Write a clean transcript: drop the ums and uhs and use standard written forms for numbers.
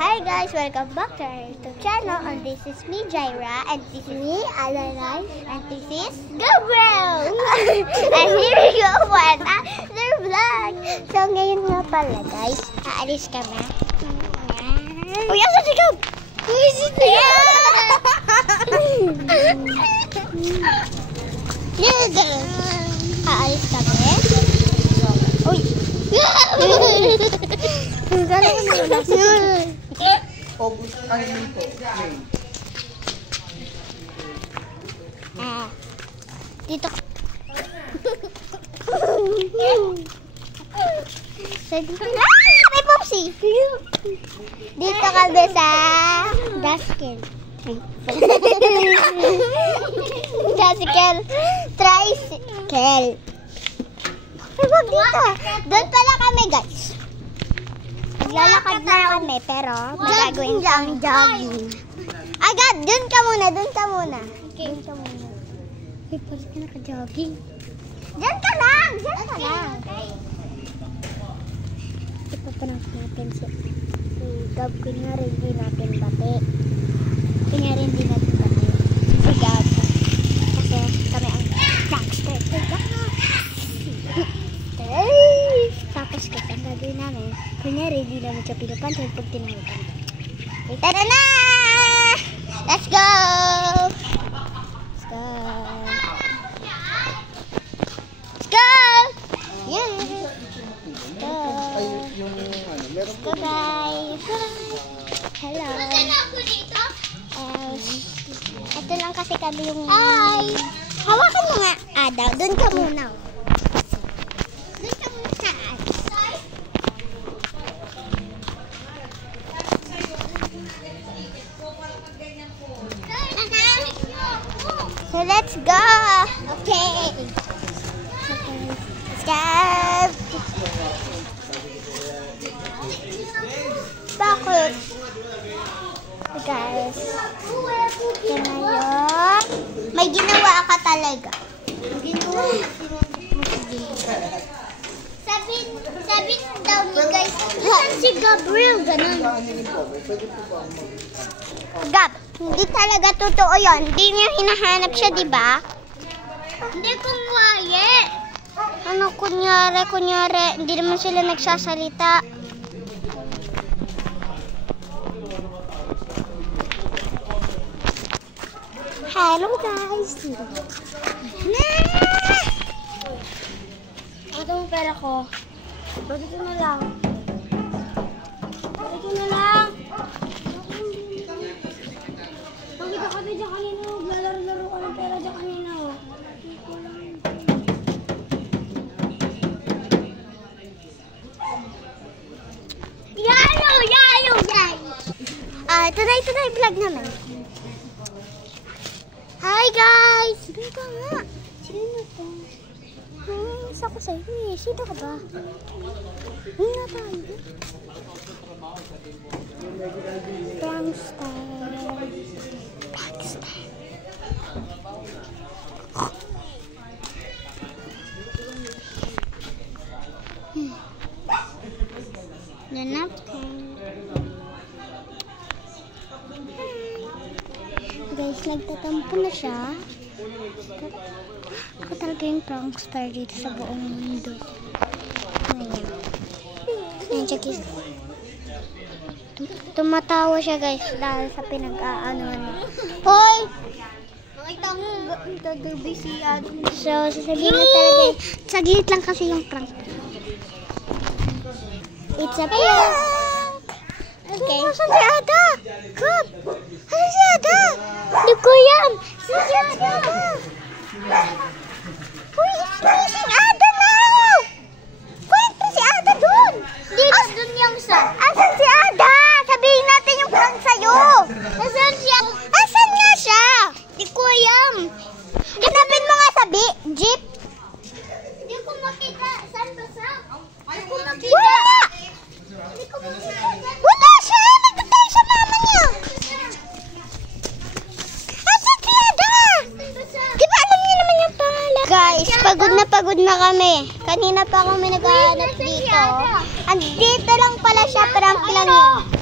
Hi guys, welcome back to our YouTube channel, and this is me, Jaira, and this is me, Alalay, and this is Gabriel! And here we go for another vlog! So ngayon nga pala guys, aalis kami. Uy, asa si Gab? Uy, si aalis kami. Uy! August ang dito. Dito. Sa dito. May popsi. Dito kami sa Daskel. Daskel. Tricycle. Ay, wag dito. Doon pala kami guys. Maglalakad na kami, pero magagawin lang jogging. Agad, dun ka muna, dun ka muna. Okay. Dun ka muna. Ay, pala ka naka-jogging. Dyan ka lang, dyan ka lang. Ipapanap natin si Gab. Kunyari, hindi natin bati. Kunyari, hindi natin bati. Si Gab. Kasi kami ang prankster. Tapos kasi ang gagawin namin, kunyari hindi namin siya pinupansin pag tinawagan. Okay, tara na! Let's go! Let's go! Let's go! Yeah! Let's go! Let's go guys! Hello! Ito lang kasi kami yung... Hi! Hawakan mo nga, Ada. Doon ka muna. So let's go! Okay! Let's go! Bakit? Guys, ito na yun. May ginawa ka talaga. Sabi daw ni guys, saan si Gabriel? Ganun. Gab, hindi talaga totoo yun. Hindi niya hinahanap siya, di ba? Hindi kunwari. Ano kunyari? Hindi naman sila nagsasalita. Hello guys. Ito ang pera ko. Bakit na lang? Bakit ako dyan kanina? Lalaro-laro ka ng pera dyan kanina. Yayo! Ito na yung vlog naman. Hi guys! Sige ka nga. Sino to? Isa ko sa'yo eh. Sino ka ba? Hindi na tayo. Prankster. Nanapin. Guys, nagtatampo na siya. Ako talaga yung prankster dito sa buong mundo. Ayan siya guys. Tumatawa siya guys dahil sa pinag-aanoan. Hoy! Nakita mo, nagtatubi si Adam. So, sasabihin na talaga yun. Saglit lang kasi yung prank. It's a prank! Okay. Saan si Ada? Gab! Saan si Ada? Hindi ko yan! Saan si Ada? Uy, it's missing Ada now! Pwede si Ada dun! Dito, dun yung sa... Asan si Ada? Sabihin natin yung prank sa'yo! Asan siya? Asan nga siya? Hindi ko alam! Hanapin mo nga sa jeep! Hindi ko makita. Saan ba siya? Hindi ko makita. Wala! Hindi ko makita. Wala siya! Nagtatay sa mama niya! Asan si Ada? Di ba alam niyo naman yung pangalan? Guys, pagod na kami. Kanina pa kami naghahanap dito. Andito lang pala siya, prank lang yun.